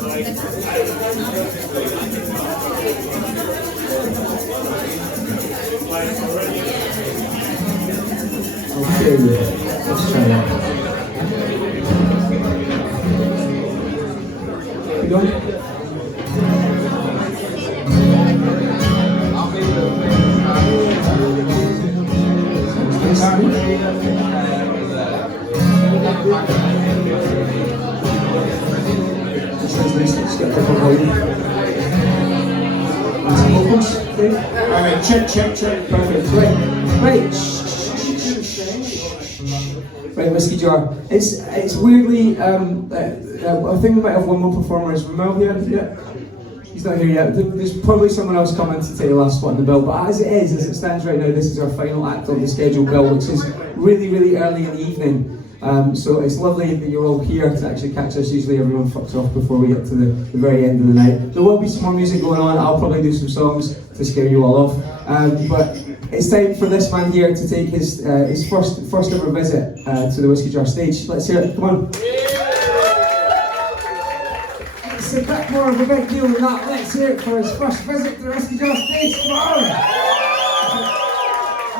Okay, let's try that. You going? Alright, check. Perfect. Right. Right, Whiskey Jar. It's weirdly, I think we might have one more performer. Is Ramel here? Yeah. He's not here yet. There's probably someone else coming to take the last spot in the bill. But as it stands right now, this is our final act on the scheduled bill, which is really early in the evening. So it's lovely that you're all here to actually catch us. Usually everyone fucks off before we get to the very end of the night. There will be some more music going on. I'll probably do some songs to scare you all off. But it's time for this man here to take his first ever visit to the Whiskey Jar stage. Let's hear it. Come on. It's a bit more of a big deal than that. Let's hear it for his first visit to the Whiskey Jar stage. Come on.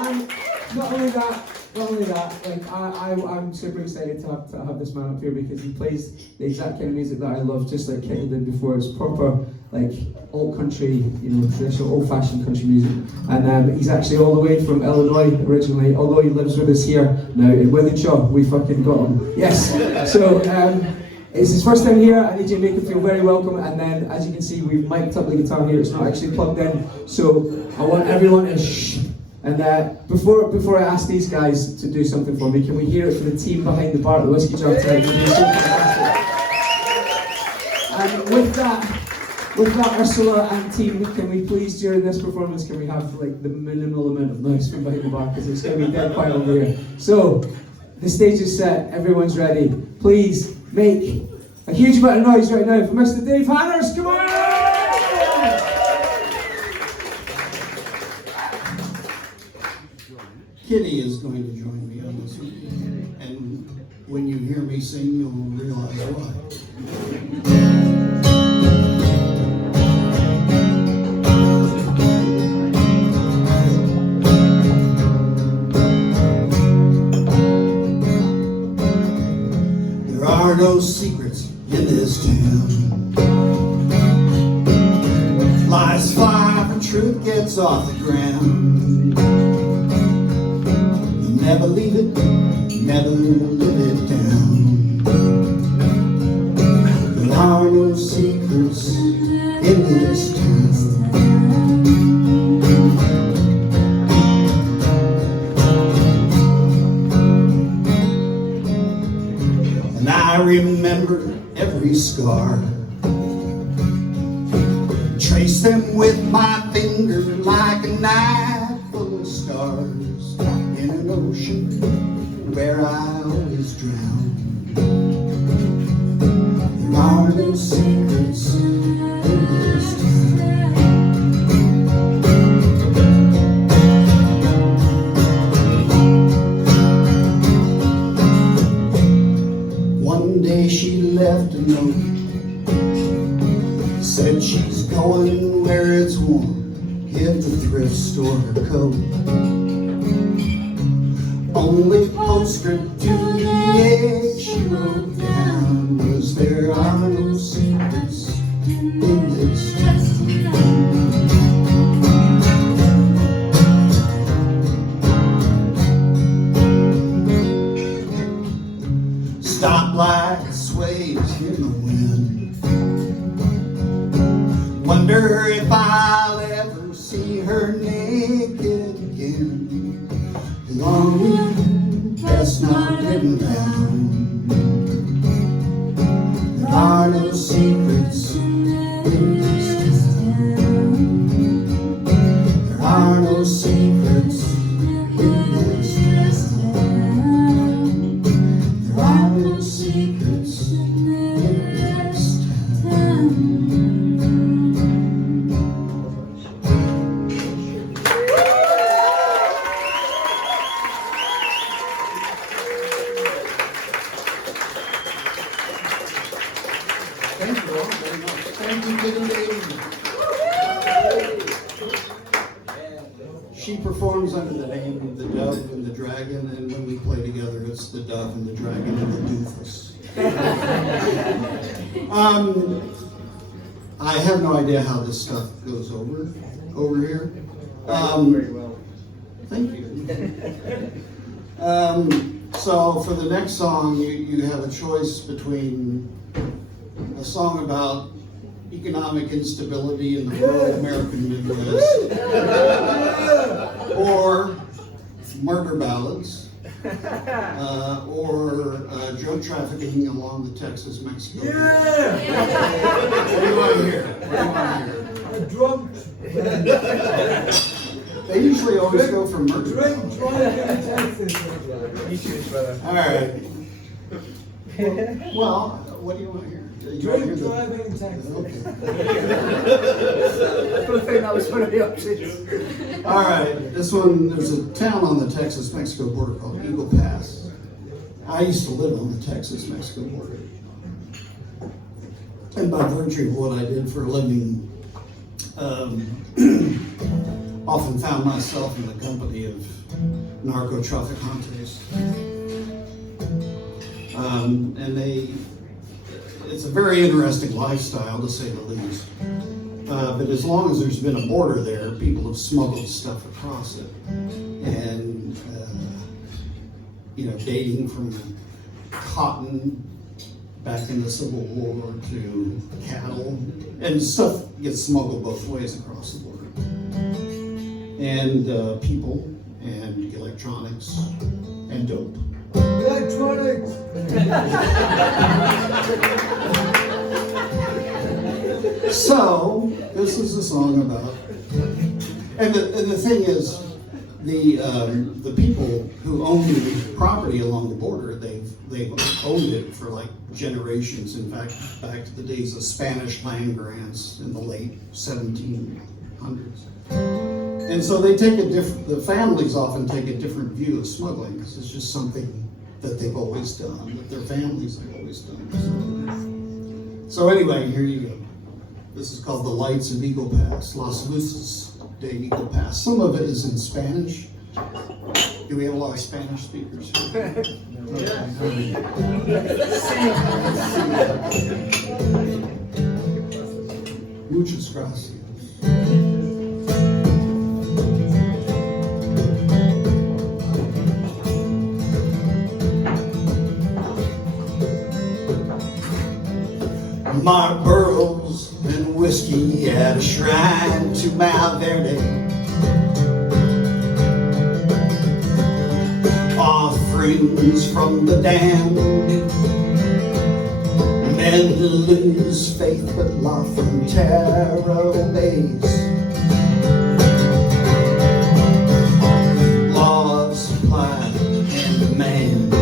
And not only that, like I'm super excited to have this man up here because he plays the exact kind of music that I love, just like Kitty did before. It's proper, like, old country, traditional old-fashioned country music. And he's actually all the way from Illinois originally, although he lives with us here now in Withenshaw. We fucking got him. Yes! So, it's his first time here. I need you to make him feel very welcome. And then, as you can see, we've mic'd up the guitar here. It's not actually plugged in. So, I want everyone to shh. And before I ask these guys to do something for me, can we hear it for the team behind the bar at the Whiskey Jar tonight? They're doing so fantastic. And with that, Ursula and team, can we please, during this performance, can we have like the minimal amount of noise from behind the bar, because it's going to be dead quiet over here. So, the stage is set, everyone's ready. Please make a huge amount of noise right now for Mr. Dave Hanners. Come on! Kitty is going to join me on this one, and when you hear me sing, you'll realize why. There are no secrets in this town. Lies fly when truth gets off the ground. Never leave it, never live it down. There are no secrets in this town. And I remember every scar, trace them with my finger like a knife full of stars. In an ocean where I always drown. There are no secrets in this town. One day she left a note, said she's going where it's warm. Give the thrift store her coat. Only postscript to the egg she wrote down was, there are no secrets in this town. Stoplight sways in the wind. Wonder if I'll ever see her naked again. Longing that's not written down. There are no secrets in this town. There are no secrets in this town. There are no secrets in this town. Thank you all. very much. Thank you to the lady. She performs under the name of the Dove and the Dragon, and when we play together, it's the Dove and the Dragon and the Doofus. I have no idea how this stuff goes over here. Very well. Thank you. So for the next song, you have a choice between a song about economic instability in the rural American Midwest, or murder ballads, or drug trafficking along the Texas-Mexico border. What do you want to hear? What do you want to hear? A drunk. They usually always go for murder ballads. You choose, brother. All right. Well, what do you want to hear? You want to hear Driving in Texas. Okay. I think that was one of the options. All right, this one, there's a town on the Texas-Mexico border called Eagle Pass. I used to live on the Texas-Mexico border. And by virtue of what I did for a living, often found myself in the company of narco-traficantes. And it's a very interesting lifestyle, to say the least. But as long as there's been a border there, people have smuggled stuff across it. And, dating from cotton back in the Civil War to cattle. And stuff gets smuggled both ways across the border. And people and electronics and dope. Electronics. So this is a song about, and the thing is, the people who own the property along the border, they've owned it for like generations. In fact, back to the days of Spanish land grants in the late 1700s. And so they take the families often take a different view of smuggling, because it's just something that they've always done, that their families have always done. So anyway, here you go. This is called The Lights of Eagle Pass, Las Luces de Eagle Pass. Some of it is in Spanish. Do we have a lot of Spanish speakers here? Muchas gracias. Marlboros and whiskey at a shrine to Malverde. Offerings from the damned. Men who lose faith but La Frontera obeys. Law of supply and demand.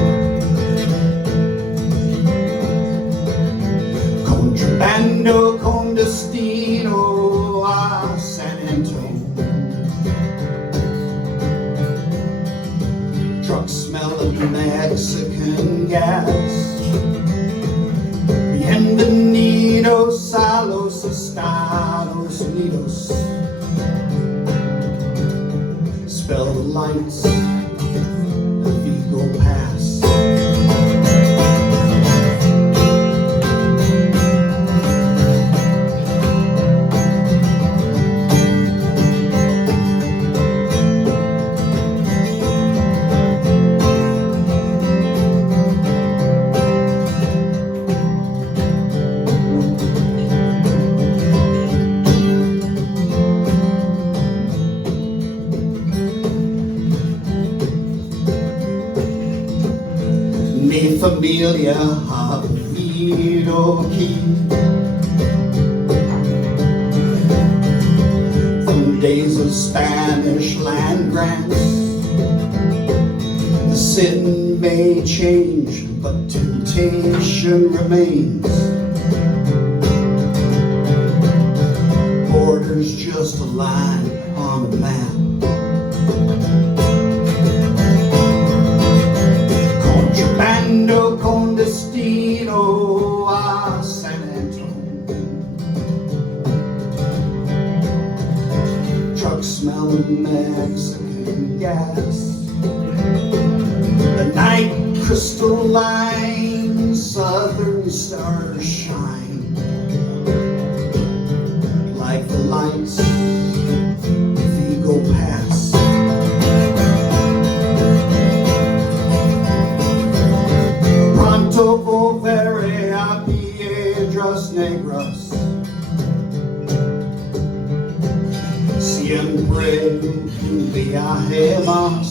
Contrabando con destino a San Antonio. Trucks smelling Mexican gas. Bienvenidos a los Estados Unidos. Spell the lights of Eagle Pass. Mi familia ha vivido aquí from days of Spanish land grants. The sin may change, but temptation remains. Borders just a line on a map. Contrabando con destino a San Antonio. truck smelling Mexican gas. The night crystalline southern stars shine like the lights Vigo Pass. Pronto volvere a Piedras Negras. Siempre viajemos.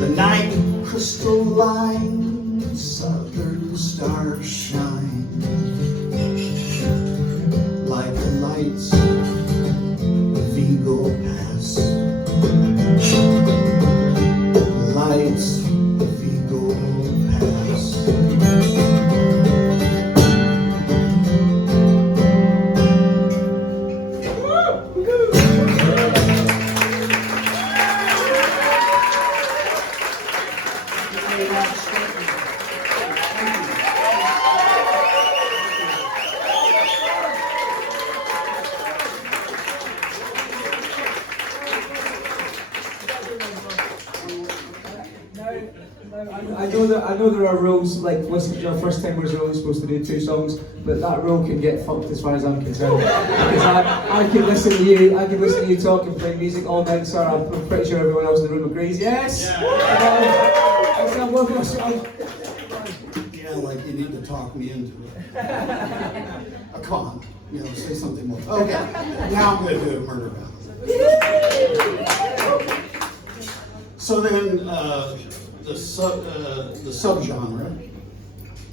The night crystalline southern stars shine like the lights of Vigo Pass. Lights of Vigo Pass. I know there are rules, like listening to our first time we're only supposed to do 2 songs, but that rule can get fucked as far as I'm concerned. Because I could listen to you talk and play music all night, sir. I'm pretty sure everyone else in the room agrees. Yes? Yeah, like you need to talk me into it. Come on, say something more. Okay, now I'm going to do a murder ballad. So then, the subgenre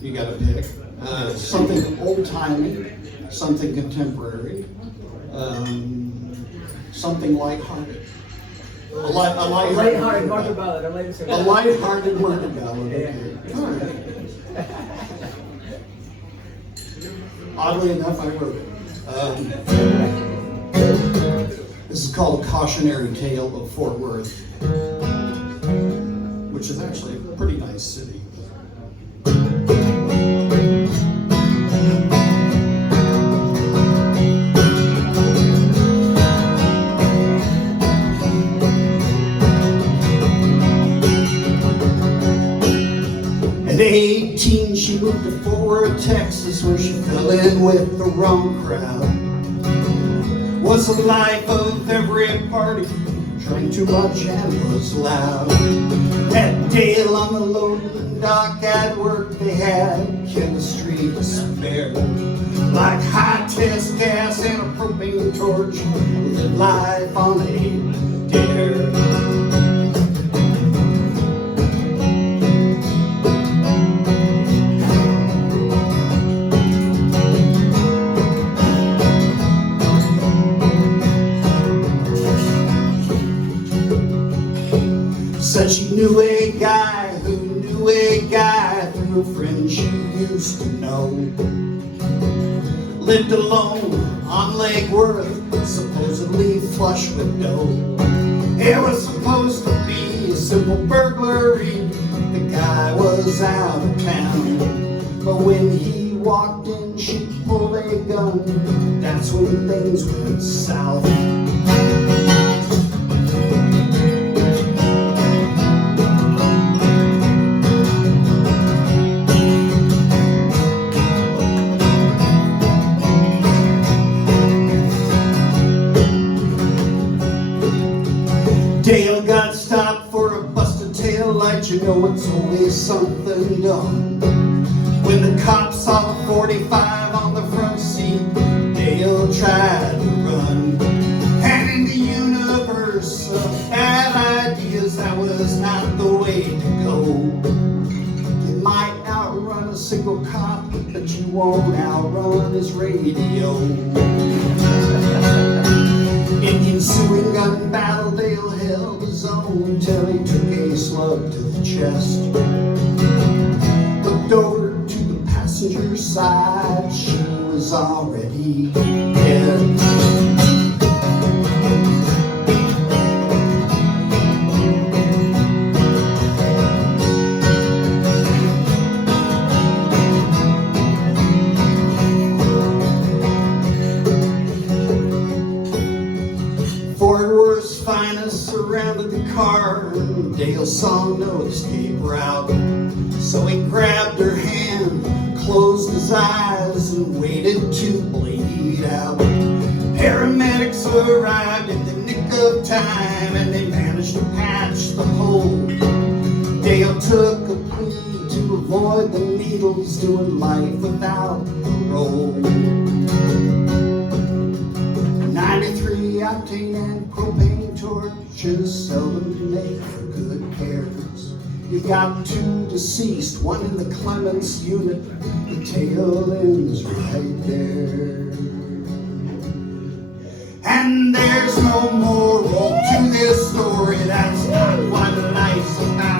you got to pick something old-timey, something contemporary, something lighthearted. A lighthearted murder ballad. I like to say A lighthearted murder ballad. Okay. All right. Oddly enough, I wrote it. This is called Cautionary Tale of Fort Worth, which is actually a pretty nice city. At 18, she moved to Fort Worth, Texas, where she fell in with the wrong crowd. Was the life of every party, drank too much and was loud. At Dale on the loading dock at work, they had chemistry to spare. Like high-test gas and a propane torch, lived life on a dare. Said she knew a guy who knew a guy through a friend she used to know. Lived alone on Lake Worth, supposedly flush with dough. It was supposed to be a simple burglary. The guy was out of town, but when he walked in, she pulled a gun. That's when things went south. Dale got stopped for a busted tail light. You know it's always something done. When the cops saw the 45 on the front seat, Dale tried to run. And in the universe of bad ideas, that was not the way to go. You might outrun a single cop, but you won't outrun his radio. Indian suing gun battle, Dale held his own till he took a slug to the chest. Looked over to the passenger side, she was already dead. the car, and Dale saw no escape route. So he grabbed her hand, closed his eyes, and waited to bleed out. Paramedics arrived in the nick of time, and they managed to patch the hole. Dale took a plea to avoid the needles, doing life without parole. 93 octane and propane torches seldom make for good pairs. You've got 2 deceased, 1 in the Clements unit, the tail ends right there. And there's no moral to this story, that's not what life's about.